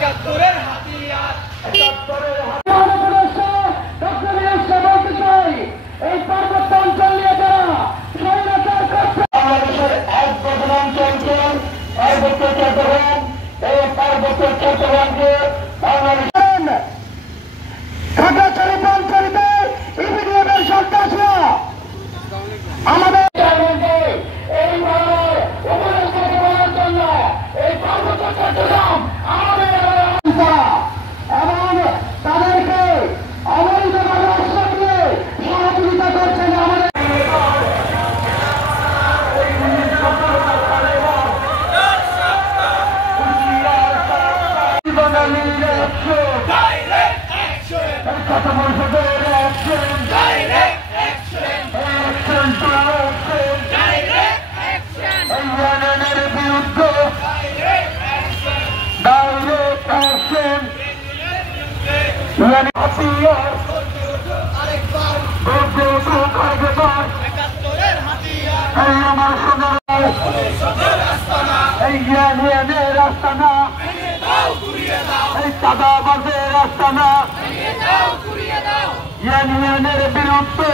একাত্তরের হাতিয়ার এই পার্বত্য অঞ্চল নিয়ে যারা স্বৈরাচার করছে বাংলাদেশের এক প্রধান অঞ্চল পার্বত্য চট্টগ্রাম এই পার্বত্য চট্টগ্রামকে বাংলাদেশের খাগড়াছড়ি অঞ্চলিতে ইপিডিএমের সন্ত্রাসীরা আমাদের এই ধরনের উপদেষ্টা দেওয়ার জন্য এই পার্বত্য চট্টগ্রাম আমাদের এবং তাদেরকে অবৈধভাবে অস্ত্র দিয়ে সহযোগিতা করছেন আমাদের রাস্তা না ইউনিয়নের বিরুদ্ধে